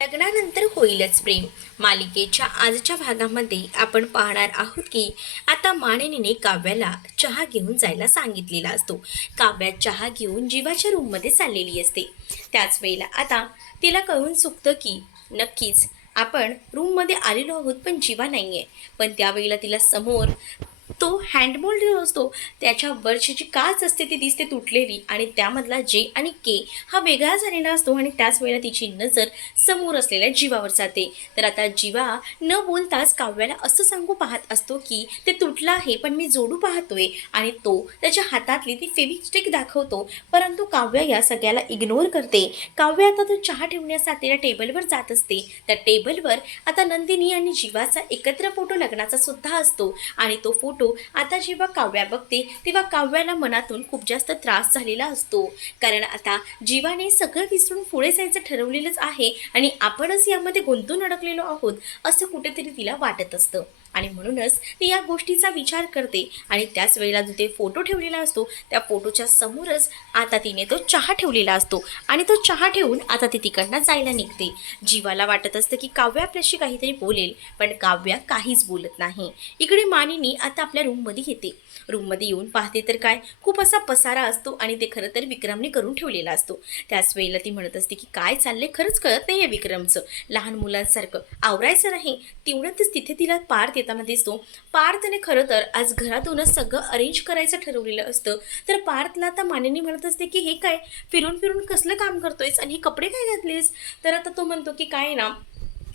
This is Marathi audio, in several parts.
लग्नानंतर होईलच प्रेम. मालिकेच्या आजच्या भागामध्ये आपण पाहणार आहोत की आता माणिनीने काव्याला चहा घेऊन जायला सांगितलेला असतो. काव्या चहा घेऊन जीवाच्या रूममध्ये चाललेली असते. त्याच वेळेला आता तिला कळून चुकतं की नक्कीच आपण रूममध्ये आलेलो आहोत पण जीवा नाही आहे पण त्यावेळेला तिला समोर तो हँडमोल्ड जो असतो त्याच्या वरची जी काच असते ती दिसते तुटलेली आणि त्यामधला जे आणि के हा वेगळा झालेला असतो आणि त्याच वेळेला तिची नजर समोर असलेल्या जीवावर जाते. तर आता जीवा न बोलताच काव्याला असं सांगू पाहत असतो की ते तुटलं आहे पण मी जोडू पाहतोय. आणि तो त्याच्या हातातली ती फेविस्टिक दाखवतो परंतु काव्य या सगळ्याला इग्नोर करते. काव्य आता तो चहा ठेवण्यासाठी त्या टेबलवर जात असते. त्या टेबलवर आता नंदिनी आणि जीवाचा एकत्र फोटो लग्नाचा सुद्धा असतो आणि तो फोटो आता जेव्हा काव्या बघते तेव्हा काव्याला मनातून खूप जास्त त्रास झालेला असतो. कारण आता जीवाने सगळं विसरून पुढे जायचं ठरवलेलंच आहे आणि आपणच यामध्ये गुंतून अडकलेलो आहोत असं कुठेतरी तिला वाटत असतं. आणि म्हणूनच ती या गोष्टीचा विचार करते. आणि त्याच वेळेला जो ते फोटो ठेवलेला असतो त्या फोटोच्या समोरच आता तिने तो चहा ठेवलेला असतो. आणि तो चहा ठेवून आता ती तिकडनं जायला निघते. जीवाला वाटत असतं की काव्य आपल्याशी काहीतरी बोलेल पण काव्या काहीच बोलत नाही. इकडे मानिनी आता आपल्या रूममध्ये येते. रूममध्ये येऊन पाहते तर काय खूप असा पसारा असतो आणि ते खरं तर विक्रमने करून ठेवलेला असतो. त्याच वेळेला ती म्हणत असते की काय चाललंय खरंच कळत नाही आहे विक्रमचं. लहान मुलांसारखं आवरायचं नाही. तेवढ्यातच तिथे तिला पार पार्थ येताना दिसतो. पार्थने खरं तर आज घरातूनच सगळं अरेंज करायचं ठरवलेलं असतं. तर पार्थला आता मानिनी म्हणत असते की हे काय? फिरून फिरून कसलं काम करतोयस? आणि हे कपडे काय घातलेस? तर आता तो म्हणतो की काय ना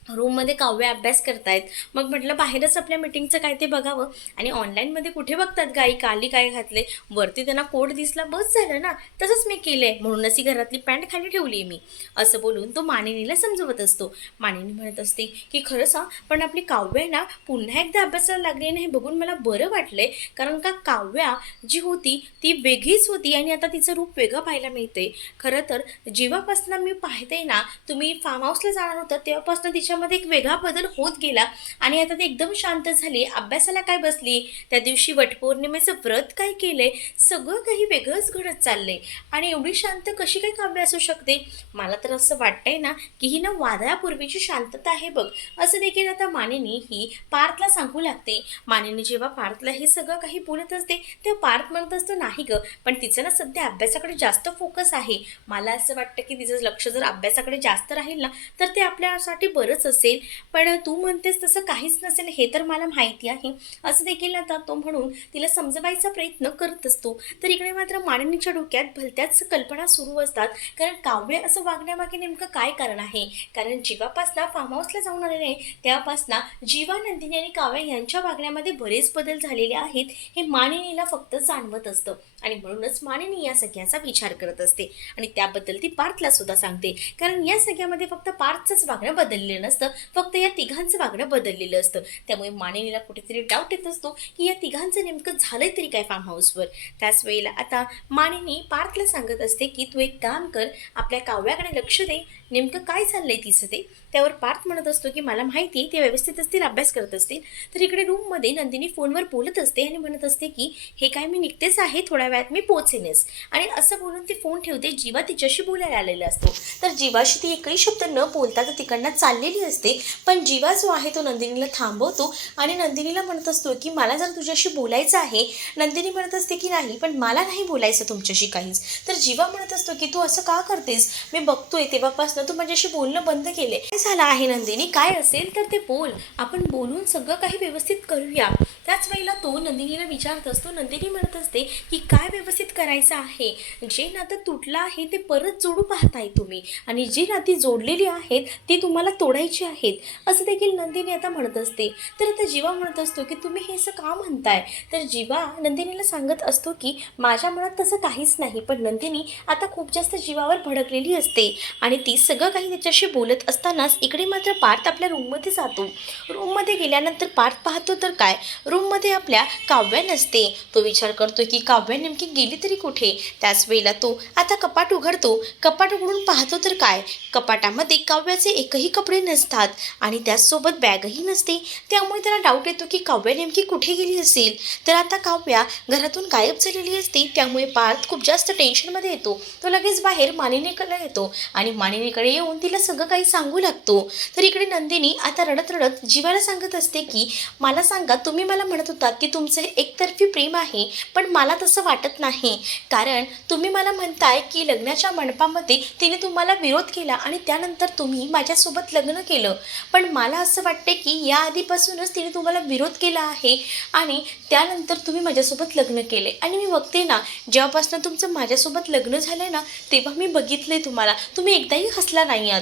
रूममध्ये काव्य अभ्यास करतायत. मग म्हटलं बाहेरच आपल्या मिटिंगचं काय ते बघावं. आणि ऑनलाईनमध्ये कुठे बघतात गाई काली काय घातले? वरती त्यांना कोट दिसला बस झालं ना. तसंच मी केलं आहे म्हणूनच ही घरातली पॅन्ट खाली ठेवली आहे मी. असं बोलून तो मानिनीला समजवत असतो. मानिनी म्हणत असते की खरंच हा पण आपली काव्य आहे ना पुन्हा एकदा अभ्यासाला लागली नाही हे बघून मला बरं वाटलंय. कारण का काव्या जी होती ती वेगळीच होती आणि आता तिचं रूप वेगळं पाहायला मिळते खरं तर जेव्हापासून मी पाहते ना तुम्ही फार्म हाऊसला जाणार होतं तेव्हापासून तिच्यामध्ये एक वेगळा बदल होत गेला आणि आता ती एकदम शांत झाली. अभ्यासाला काय बसली? त्या दिवशी वटपौर्णिमेचं व्रत काय केलंय? सगळं काही वेगळंच घडत चाललंय. आणि एवढी शांत कशी काय काव्य असू शकते? मला तर असं वाटतंय ना की ही ना वादळापूर्वीची शांतता आहे बघ. असं देखील आता मानिनी ही पार्थला सांगू लागते. मानिनी जेव्हा पार्थला हे सगळं काही बोलत असते तेव्हा पार्थ म्हणत असतो नाही ग पण तिचं ना सध्या अभ्यासाकडे जास्त फोकस आहे. मला असं वाटतं की तिचं लक्ष जर अभ्यासाकडे जास्त राहील ना तर ते आपल्यासाठी बरंच असेल. पण तू म्हणतेस तसं काहीच नसेल हे तर मला माहिती आहे. असं देखील आता तो म्हणून तिला समजवायचा प्रयत्न करत असतो. तर इकडे मात्र मानिनीच्या डोक्यात भलत्याच कल्पना सुरू असतात. कारण काव्य असं वागण्यामागे नेमकं काय कारण आहे? कारण जीवापासना फार्म हाऊसला जाऊन आलेले आहे तेव्हापासना जीवा नंदिनी आणि काव्य यांच्या वागण्यामध्ये बरेच बदल झालेले आहेत हे मानिनीला फक्त जाणवत असतं. आणि म्हणूनच मानिनी या सगळ्याचा विचार करत असते. आणि त्याबद्दल ती पार्थला सुद्धा सांगते. कारण या सगळ्यामध्ये फक्त पार्थचंच वागणं बदललेलं नसतं. फक्त या तिघांचं वागणं बदललेलं असतं. त्यामुळे मानिनीला कुठेतरी डाऊट येत असतो की या तिघांचं नेमकं झालंय तरी काय फार्म हाऊसवर त्याच वेळेला आता मानिनी पार्थला सांगत असते की तू एक काम कर आपल्या काव्याकडे लक्ष दे. नेमकं काय चाललंय तिचं ते? त्यावर पार्थ म्हणत असतो की मला माहिती आहे ते व्यवस्थित असतील अभ्यास करत असतील. तर इकडे रूममध्ये नंदिनी फोनवर बोलत असते आणि म्हणत असते की हे काय मी निघतेच आहे थोड्या वेळात मी पोचेनच. आणि असं बोलून ती फोन ठेवते जीवा तिच्याशी बोलायला आलेला असतो. तर जीवाशी ती एकही शब्द न बोलता तर तिकडनं चाललेली असते. पण जीवा जो आहे तो नंदिनीला थांबवतो आणि नंदिनीला म्हणत असतो की मला जर तुझ्याशी बोलायचं आहे नंदिनी म्हणत असते की नाही पण मला नाही बोलायचं तुमच्याशी काहीच. तर जीवा म्हणत असतो की तू असं का करतेस? मी बघतोय तेव्हापासून तू माझ्याशी बोलणं बंद केले काय झालं आहे नंदिनी? काय असेल तर ते बोल. आपण बोलून सगळं काही व्यवस्थित करूया. त्याच वेळेला तो नंदिनीला विचारत असतो नंदिनी म्हणत असते की काय व्यवस्थित करायचं आहे? जे नातं तुटलं आहे ते परत जोडू पाहताय तुम्ही. आणि जी नाती जोडलेली आहेत ती तुम्हाला तोडायची आहेत. असं देखील नंदिनी आता म्हणत असते. तर आता जीवा म्हणत असतो की तुम्ही हे असं का म्हणताय? तर जीवा नंदिनीला सांगत असतो की माझ्या मनात तसं काहीच नाही पण नंदिनी आता खूप जास्त जीवावर भडकलेली असते. आणि ती सगळं काही त्याच्याशी बोलत असतानाच इकडे मात्र पार्थ आपल्या रूममध्ये जातो. रूममध्ये गेल्यानंतर पार्थ पाहतो तर काय? रूममध्ये आपल्या काव्य नसते. तो विचार करतो की काव्य नेमकी गेली तरी कुठे? त्याच वेळेला तो आता कपाट उघडतो. कपाट उघडून पाहतो तर काय? कपाटामध्ये काव्याचे एकही कपडे नसतात आणि त्याचसोबत बॅगही नसते. त्यामुळे त्याला डाऊट येतो की काव्या नेमकी कुठे गेली असेल? तर आता काव्या घरातून गायब झालेली असते. त्यामुळे पार्थ खूप जास्त टेन्शनमध्ये येतो. तो लगेच बाहेर मानिनीकडे येतो आणि मानिनीकडे येऊन तिला सगळं काही सांगू लागतो. तर इकडे नंदिनी आता रडत रडत जीवाला सांगत असते की मला सांगा तुम्ही मला म्हणत होता की तुमचं एकतर्फी प्रेम आहे पण मला तसं वाटत नाही. कारण तुम्ही मला म्हणताय की लग्नाच्या मंडपामध्ये तिने तुम्हाला विरोध केला आणि त्यानंतर तुम्ही माझ्यासोबत लग्न केलं. पण मला असं वाटते की या आधीपासूनच तिने तुम्हाला विरोध केला आहे आणि त्यानंतर तुम्ही माझ्यासोबत लग्न केले. आणि मी बघते ना जेव्हापासून तुमचं माझ्यासोबत लग्न झालं ना तेव्हा मी बघितले तुम्हाला. तुम्ही एकदाही हसला नाही आहात.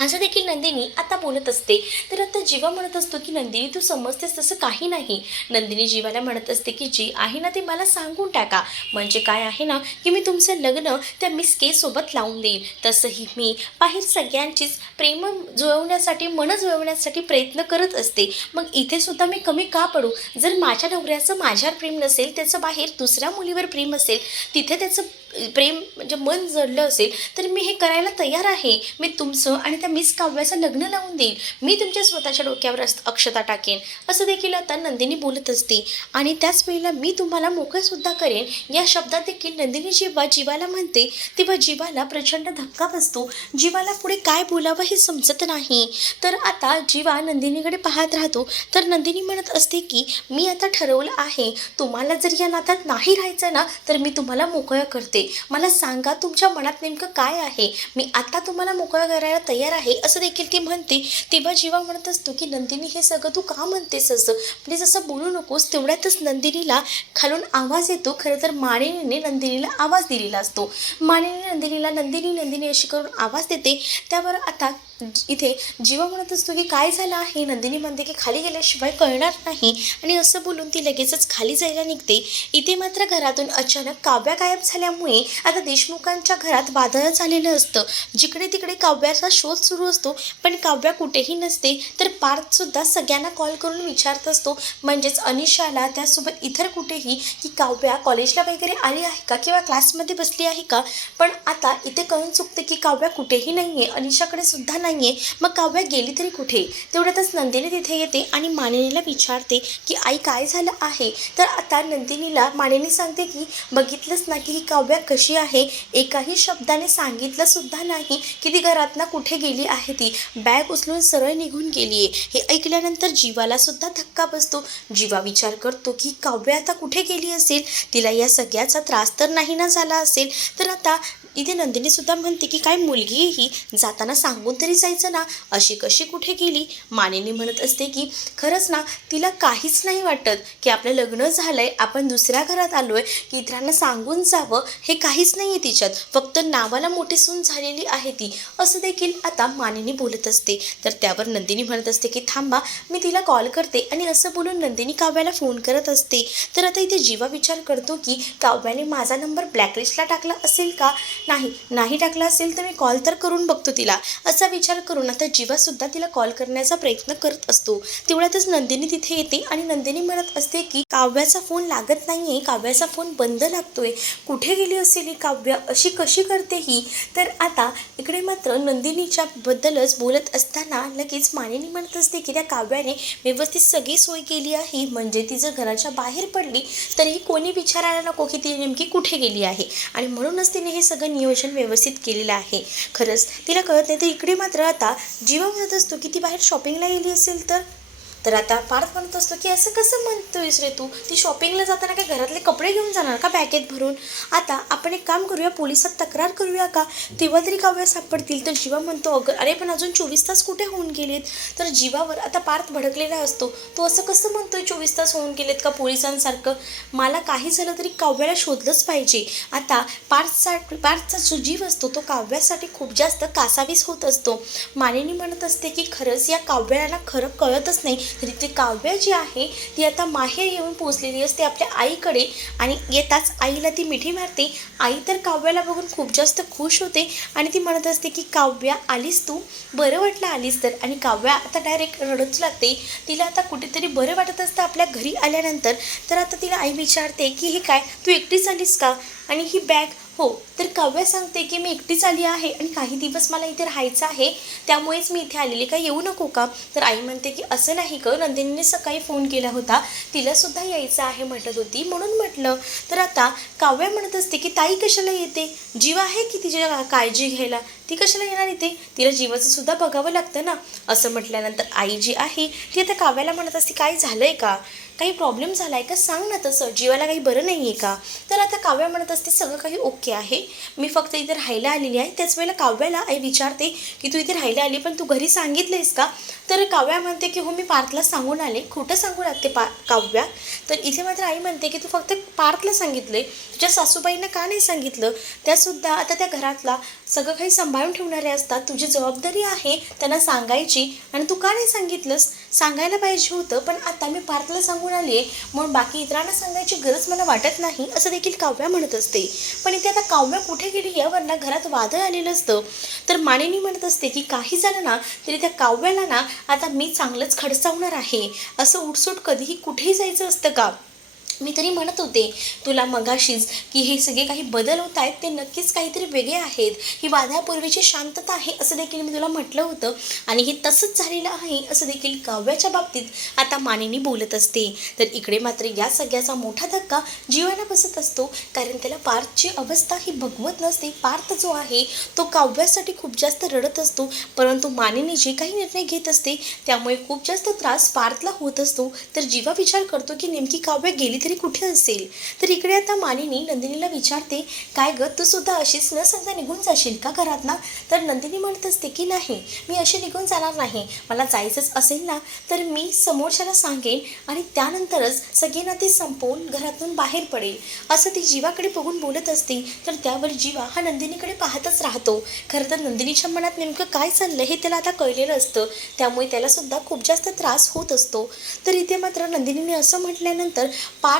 असं देखील नंदिनी आता बोलत असते. तर आता जीवा म्हणत असतो की नंदिनी तू समजतेस तसं काही नाही. नंदिनी जीवाला म्हणत असते की जी आहे ना ते मला सांगून टाका. म्हणजे काय आहे ना की मी तुमचं लग्न त्या मिस के सोबत लावून देईल तसंही मी बाहेर सगळ्यांचीच प्रेम जुळवण्यासाठी मन जुळवण्यासाठी प्रयत्न करत असते. मग इथे सुद्धा मी कमी का पडू? जर माझ्या नवऱ्याचं माझ्यावर प्रेम नसेल त्याचं बाहेर दुसऱ्या मुलीवर प्रेम असेल तिथे त्याचं प्रेम म्हणजे मन जडलं असेल तर मी हे करायला तयार आहे. मी तुमचं आणि त्या मिस काव्याचं लग्न लावून देईल मी तुमच्या स्वतःच्या डोक्यावर अस- अक्षता टाकेन. असं देखील आता नंदिनी बोलत असते. आणि त्याच वेळेला मी तुम्हाला मोकळंसुद्धा करेन. या शब्दात देखील नंदिनी जेव्हा जीवाला म्हणते तेव्हा जीवाला प्रचंड धक्का बसतो. जीवाला पुढे काय बोलावं हे समजत नाही. तर आता जीवा नंदिनीकडे पाहत राहतो. तर नंदिनी म्हणत असते की मी आता ठरवलं आहे. तुम्हाला जर या नात्यात नाही राहायचं ना तर मी तुम्हाला मोकळं करते. मला सांगा तुमच्या मनात नेमकं काय आहे? मी आता तुम्हाला मोकळं करायला तयार आहे असं देखील ती म्हणते. तेव्हा जीवा म्हणत असतो की नंदिनी हे सगळं तू का म्हणतेस असं? म्हणजे प्लीज असं बोलू नकोस तेवढ्यातच नंदिनीला खालून आवाज येतो. खरं तर माणिनीने नंदिनीला आवाज दिलेला असतो. माणिनी नंदिनीला नंदिनी नंदिनी अशी करून आवाज देते. त्यावर आता इथे जीवा म्हणत असतो की काय झालं आहे? नंदिनी म्हणते की खाली गेल्याशिवाय कळणार नाही. आणि असं बोलून ती लगेचच खाली जायला निघते. इथे मात्र घरातून अचानक काव्या गायब झाल्यामुळे आता देशमुखांच्या घरात वादळ झालेलं असतं. जिकडे तिकडे काव्याचा शोध सुरू असतो पण काव्या कुठेही नसते तर पार्थसुद्धा सगळ्यांना कॉल करून विचारत असतो. म्हणजेच अनिशाला त्यासोबत इतर कुठेही की काव्या कॉलेजला वगैरे आली आहे का? किंवा क्लासमध्ये बसली आहे का? पण आता इथे कळून चुकते की काव्या कुठेही नाही आहे अनिशाकडे सुद्धा नाही. आहे मग काव्या गेली तरी कुठे? तेवढ्यातच नंदिनी तिथे येते आणि मानिनीला विचारते की आई काय झालं आहे? तर आता नंदिनीला मानिनी सांगते की बघितलंच ना की ही काव्या कशी आहे? एकाही शब्दाने सांगितलं सुद्धा नाही की ती घरातनं कुठे गेली आहे ती. बॅग उचलून सरळ निघून गेली आहे हे ऐकल्यानंतर जीवाला सुद्धा धक्का बसतो. जीवा विचार करतो की काव्या आता कुठे गेली असेल? तिला या सगळ्याचा त्रास तर नाही ना झाला असेल? तर आता इथे नंदिनीसुद्धा म्हणते की काय मुलगी ही? जाताना सांगून तरी जायचं ना अशी कशी कुठे गेली? मानेने म्हणत असते की खरंच ना तिला काहीच नाही वाटत की आपलं लग्न झालंय आपण दुसऱ्या घरात आलोय की इतरांना सांगून जावं हे काहीच नाही आहे तिच्यात. फक्त नावाला मोठी सून झालेली आहे ती. असं देखील आता मानेने बोलत असते. तर त्यावर नंदिनी म्हणत असते की थांबा मी तिला कॉल करते. आणि असं बोलून नंदिनी काव्याला फोन करत असते. तर आता इथे जीवा विचार करतो की काव्याने माझा नंबर ब्लॅकलिस्टला टाकला असेल का? नाही नाही टाकला असेल तर मी कॉल तर करून बघतो तिला. असा विचार विचार करून आता जीवासुद्धा तिला कॉल करण्याचा प्रयत्न करत असतो. तेवढ्यातच नंदिनी तिथे येते आणि नंदिनी म्हणत असते की काव्याचा फोन लागत नाही आहे काव्याचा फोन बंद लागतोय. कुठे गेली असेल ही काव्य? अशी कशी करते ही? तर आता इकडे मात्र नंदिनीच्या बद्दलच बोलत असताना लगेच मानिनी म्हणत असते की त्या काव्याने व्यवस्थित सगळी सोय केली आहे. म्हणजे ती जर घराच्या बाहेर पडली तरीही कोणी विचारायला नको की ती नेमकी कुठे गेली आहे? आणि म्हणूनच तिने हे सगळं नियोजन व्यवस्थित केलेलं आहे. खरंच तिला कळत नाही. तर इकडे मात्र आता जीवा म्हणत असतो की ती बाहेर शॉपिंगला गेली असेल तर? तर आता पार्थ म्हणत असतो की असं कसं म्हणतोयस रे तू? ती शॉपिंगला जाताना काय घरातले कपडे घेऊन जाणार का बॅगेत भरून? आता आपण एक काम करूया पोलिसात तक्रार करूया का? तेव्हा तरी काव्या सापडतील. तर जीवा म्हणतो अगं अरे पण अजून चोवीस तास कुठे होऊन गेलेत? तर जीवावर आता पार्थ भडकलेला असतो. तो असं कसं म्हणतोय चोवीस तास होऊन गेलेत का पोलिसांसारखं? मला काही झालं तरी काव्याला शोधलंच पाहिजे. आता पार्थसाठी पार्थचा जो जीव असतो तो काव्यासाठी खूप जास्त कासावीस होत असतो. मानिनी म्हणत असते की खरंच या काव्याला खरं कळतच नाही. तरी ती काव्य जी आहे ती आता माहेर येऊन पोचलेली असते आपल्या आईकडे आणि येताच आईला ती मिठी मारते. आई तर काव्याला बघून खूप जास्त खुश होते आणि ती म्हणत असते की काव्या आलीस तू? बरं वाटलं आलीस तर. आणि काव्या आता डायरेक्ट रडत लागते तिला आता कुठेतरी बरं वाटत असतं आपल्या घरी आल्यानंतर. तर आता तिला आई विचारते की हे काय? तू एकटीच आलीस का? आणि ही बॅग हो तर काव्या सांगते की मी एकटीच आली आहे आणि काही दिवस मला इथे राहायचं आहे त्यामुळेच मी इथे आलेली का येऊ नको का? तर आई म्हणते की असं नाही ग नंदिनीने सकाळी फोन केला होता तिलासुद्धा यायचं आहे म्हणत होती म्हणून म्हटलं. तर आता काव्या म्हणत असते की ताई कशाला येते? जीव आहे की तिच्या काळजी घ्यायला? ती कशाला येणार इथे? तिला जीवाचं सुद्धा बघावं लागतं ना. असं म्हटल्यानंतर आई जी आहे ती आता काव्याला म्हणत असते काय झालं आहे का? काही प्रॉब्लेम झाला आहे का? सांग ना तसं. जीवाला काही बरं नाही आहे का? तर आता काव्या म्हणत असते सगळं काही ओके आहे. मी फक्त इथे राहायला आलेली आहे. त्याच वेळेला काव्याला आई विचारते की तू इथे राहायला आली पण तू घरी सांगितलंयस का? तर काव्या म्हणते की हो मी पार्थला सांगून आले. खोटं सांगून लागते पा काव्या. तर इथे मात्र आई म्हणते की तू फक्त पार्थला आहे तुझ्या सासूबाईंना का नाही सांगितलं? त्यासुद्धा आता त्या घरातला सगळं काही सांभाळून ठेवणारे असतात. तुझी जबाबदारी आहे त्यांना सांगायची. आणि तू का नाही सांगितलंस? सांगायला पाहिजे होतं पण आता मी पार्थला सांगून आले म्हणून बाकी इतरांना सांगायची गरज मला वाटत नाही असं देखील काव्या म्हणत असते. पण इथे आता काव्या कुठे गेली यावरनं घरात वादळ आलेलं असतं. तर मानेनी म्हणत असते की काही झालं ना तरी त्या काव्याला ना आता मी चांगलंच खडसावणार आहे. असं उठसूट कधीही कुठेही जायचं असतं का? मी तरी म्हणत होते तुला मगाशीच की हे सगळे काही बदल होत आहेत ते नक्कीच काहीतरी वेगळे आहेत. ही वादापूर्वीची शांतता आहे असं देखील मी तुला म्हटलं होतं. आणि हे तसंच झालेलं आहे असं देखील काव्याच्या बाबतीत आता मानेनी बोलत असते. तर इकडे मात्र या सगळ्याचा मोठा धक्का जीवाला बसत असतो कारण त्याला पार्थची अवस्था ही भगवत नसते. पार्थ जो आहे तो काव्यासाठी खूप जास्त रडत असतो. परंतु मानेने जे काही निर्णय घेत असते त्यामुळे खूप जास्त त्रास पार्थला होत असतो. तर जीवा विचार करतो की नेमकी काव्य गेली तरी कुठे असेल तर इकडे आता मानिनी नंदिनीला विचारते काय ग तू सुद्धा अशीच न सांगता निघून जाशील का घरात ना? तर नंदिनी म्हणत असते की नाही मी अशी निघून जाणार नाही. मला जायचंच असेल ना तर मी समोरच्याला सांगेन आणि त्यानंतरच सगळे नाते संपवून घरातून बाहेर पडेल. असं ती जीवाकडे बघून बोलत असते. तर त्यावर जीवा हा नंदिनीकडे पाहतच राहतो. खरं तर नंदिनीच्या मनात नेमकं काय चाललं हे त्याला आता कळलेलं असतं. त्यामुळे त्याला सुद्धा खूप जास्त त्रास होत असतो. तर इथे मात्र नंदिनीने असं म्हटल्यानंतर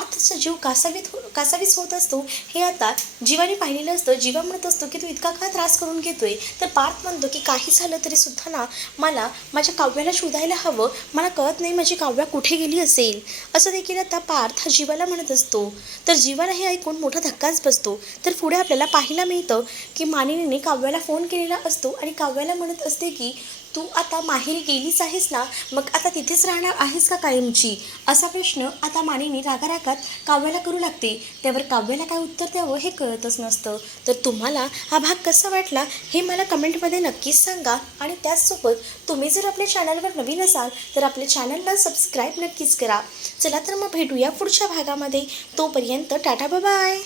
पार्थचा जीव कासावीत हो कासावीस होत असतो हे आता जीवाने पाहिलेलं असतं. जीवा म्हणत असतो की तू इतका का त्रास करून घेतोय? तर पार्थ म्हणतो की काही झालं तरी सुद्धा ना मला माझ्या काव्याला शोधायला हवं. मला कळत नाही माझी काव्या कुठे गेली असेल. असं देखील आता पार्थ हा जीवाला म्हणत असतो. तर जीवाला हे ऐकून मोठा धक्काच बसतो. तर पुढे आपल्याला पाहायला मिळतं की मानिनीने काव्याला फोन केलेला असतो आणि काव्याला म्हणत असते की तू आता माहेरी गेलीच आहेस ना? मग आता तिथेच राहणार आहेस का कायमची? असा प्रश्न आता मानिनी रागारागात काव्याला करू लागते. त्यावर काव्याला काय उत्तर द्यावं हे कळतच नसतं. तर तुम्हाला हा भाग कसा वाटला हे मला कमेंटमध्ये नक्कीच सांगा. आणि त्याचसोबत तुम्ही जर आपल्या चॅनलवर नवीन असाल तर आपल्या चॅनलला सबस्क्राईब नक्कीच करा. चला तर मग भेटूया पुढच्या भागामध्ये. तोपर्यंत टाटा बाय